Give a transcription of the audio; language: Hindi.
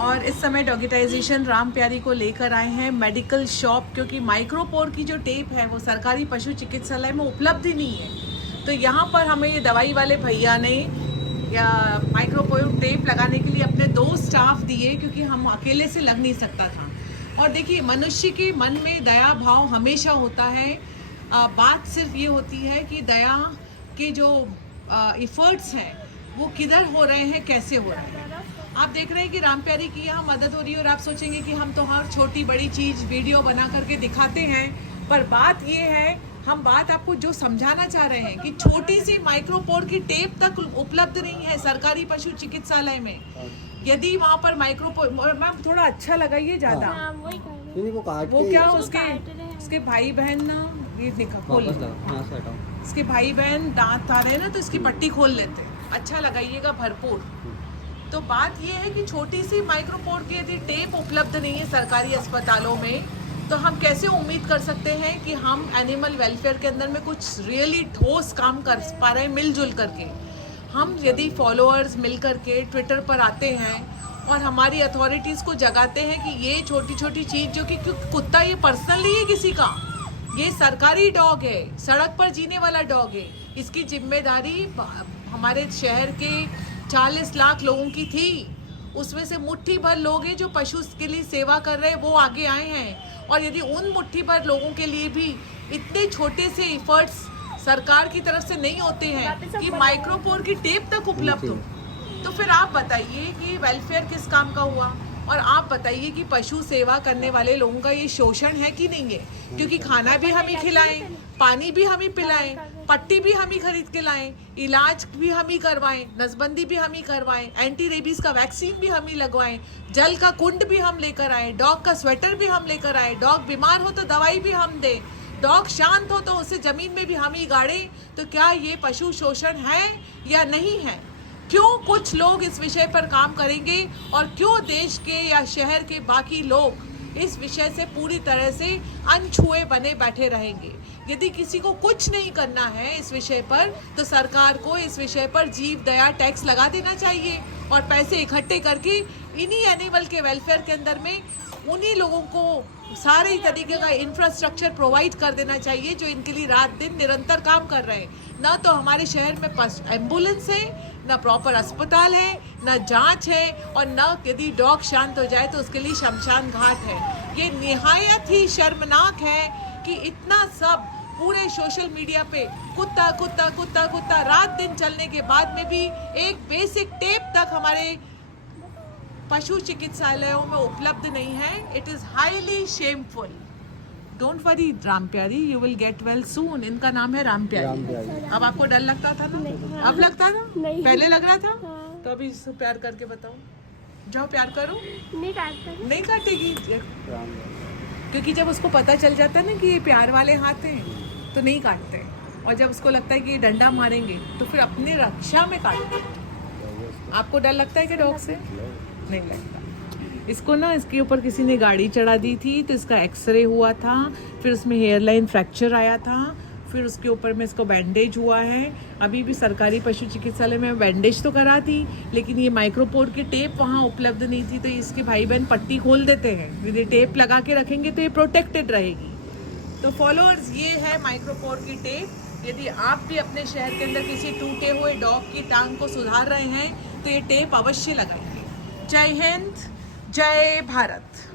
और इस समय डॉगिटाइजेशन राम प्यारी को लेकर आए हैं मेडिकल शॉप, क्योंकि माइक्रोपोर की जो टेप है वो सरकारी पशु चिकित्सालय में उपलब्ध ही नहीं है। तो यहाँ पर हमें ये दवाई वाले भैया ने या माइक्रोपोर टेप लगाने के लिए अपने 2 स्टाफ दिए, क्योंकि हम अकेले से लग नहीं सकता था। और देखिए, मनुष्य के मन में दया भाव हमेशा होता है। बात सिर्फ ये होती है कि दया के जो इफ़र्ट्स हैं वो किधर हो रहे हैं, कैसे हो रहे हैं। आप देख रहे हैं कि राम प्यारी की यहाँ मदद हो रही है और आप सोचेंगे कि हम तो हर छोटी बड़ी चीज़ वीडियो बना करके दिखाते हैं, पर बात ये है, हम बात आपको जो समझाना चाह रहे हैं कि छोटी सी माइक्रोपोर की टेप तक उपलब्ध नहीं है सरकारी पशु चिकित्सालय में। यदि वहाँ पर माइक्रोपोर, मैम थोड़ा अच्छा लगाइए ज़्यादा, वो क्या उसके भाई बहन ना ये खोल, इसके भाई बहन दांत आ रहे हैं ना, तो इसकी पट्टी खोल लेते हैं। अच्छा लगाइएगा भरपूर। तो बात ये है कि छोटी सी माइक्रोपोर की यदि टेप उपलब्ध नहीं है सरकारी अस्पतालों में, तो हम कैसे उम्मीद कर सकते हैं कि हम एनिमल वेलफेयर के अंदर में कुछ रियली ठोस काम कर पा रहे हैं मिलजुल करके। हम यदि फॉलोअर्स मिल करके ट्विटर पर आते हैं और हमारी अथॉरिटीज़ को जगाते हैं कि ये छोटी छोटी चीज़, जो कि कुत्ता ये पर्सनल नहीं है किसी का, ये सरकारी डॉग है, सड़क पर जीने वाला डॉग है, इसकी जिम्मेदारी हमारे शहर के 40 लाख लोगों की थी। उसमें से मुट्ठी भर लोग हैं जो पशु के लिए सेवा कर रहे हैं, वो आगे आए हैं। और यदि उन मुट्ठी भर लोगों के लिए भी इतने छोटे से इफर्ट्स सरकार की तरफ से नहीं होते हैं कि माइक्रोपोर की टेप तक उपलब्ध हो, तो फिर आप बताइए कि वेलफेयर किस काम का हुआ। और आप बताइए कि पशु सेवा करने वाले लोगों का ये शोषण है कि नहीं है, क्योंकि खाना भी हम ही खिलाएं, पानी भी हम ही पिलाएं, पट्टी भी हम ही खरीद के लाएं, इलाज भी हम ही करवाएं, नसबंदी भी हम ही करवाएं, एंटी रेबीज का वैक्सीन भी हम ही लगवाएं, जल का कुंड भी हम लेकर आएं, डॉग का स्वेटर भी हम लेकर आएं, डॉग बीमार हो तो दवाई भी हम दें, डॉग शांत हो तो उसे जमीन में भी हम ही गाड़ें। तो क्या ये पशु शोषण है या नहीं है? क्यों कुछ लोग इस विषय पर काम करेंगे और क्यों देश के या शहर के बाकी लोग इस विषय से पूरी तरह से अनछुए बने बैठे रहेंगे? यदि किसी को कुछ नहीं करना है इस विषय पर, तो सरकार को इस विषय पर जीव दया टैक्स लगा देना चाहिए और पैसे इकट्ठे करके इन्हीं एनिमल के वेलफेयर के अंदर में उन्हीं लोगों को सारे तरीके का इंफ्रास्ट्रक्चर प्रोवाइड कर देना चाहिए जो इनके लिए रात दिन निरंतर काम कर रहे हैं। ना तो हमारे शहर में एम्बुलेंस है, ना प्रॉपर अस्पताल है, ना जांच है, और ना यदि डॉग शांत हो जाए तो उसके लिए शमशान घाट है। ये निहायत ही शर्मनाक है कि इतना सब पूरे सोशल मीडिया पे कुत्ता कुत्ता कुत्ता कुत्ता रात दिन चलने के बाद में भी एक बेसिक टेप तक हमारे पशु चिकित्सालयों में उपलब्ध नहीं है। It is highly shameful. Don't worry Ram Pyari, you will get well soon. इनका नाम है राम प्यारी। अब आपको डर लगता था ना? अब लगता था? नहीं। पहले लग रहा था? हाँ। तो अभी इसको प्यार करके बताओ, जाओ प्यार करो। नहीं काटेगी, क्योंकि जब उसको पता चल जाता है ना कि ये प्यार वाले हाथ हैं तो नहीं काटते, और जब उसको लगता है कि ये डंडा मारेंगे तो फिर अपनी रक्षा में काटते। आपको डर लगता है कि डॉग से? नहीं लगता। इसको ना इसके ऊपर किसी ने गाड़ी चढ़ा दी थी, तो इसका एक्सरे हुआ था, फिर उसमें हेयरलाइन फ्रैक्चर आया था, फिर उसके ऊपर में इसको बैंडेज हुआ है। अभी भी सरकारी पशु चिकित्सालय में बैंडेज तो करा थी, लेकिन ये माइक्रोपोर की टेप वहाँ उपलब्ध नहीं थी, तो इसके भाई बहन पट्टी खोल देते हैं। यदि टेप लगा के रखेंगे तो ये प्रोटेक्टेड रहेगी। तो फॉलोअर्स, ये है माइक्रोपोर की टेप। यदि आप भी अपने शहर के अंदर किसी टूटे हुए डॉग की टांग को सुधार रहे हैं तो ये टेप अवश्य लगाइए। जय हिंद, जय भारत।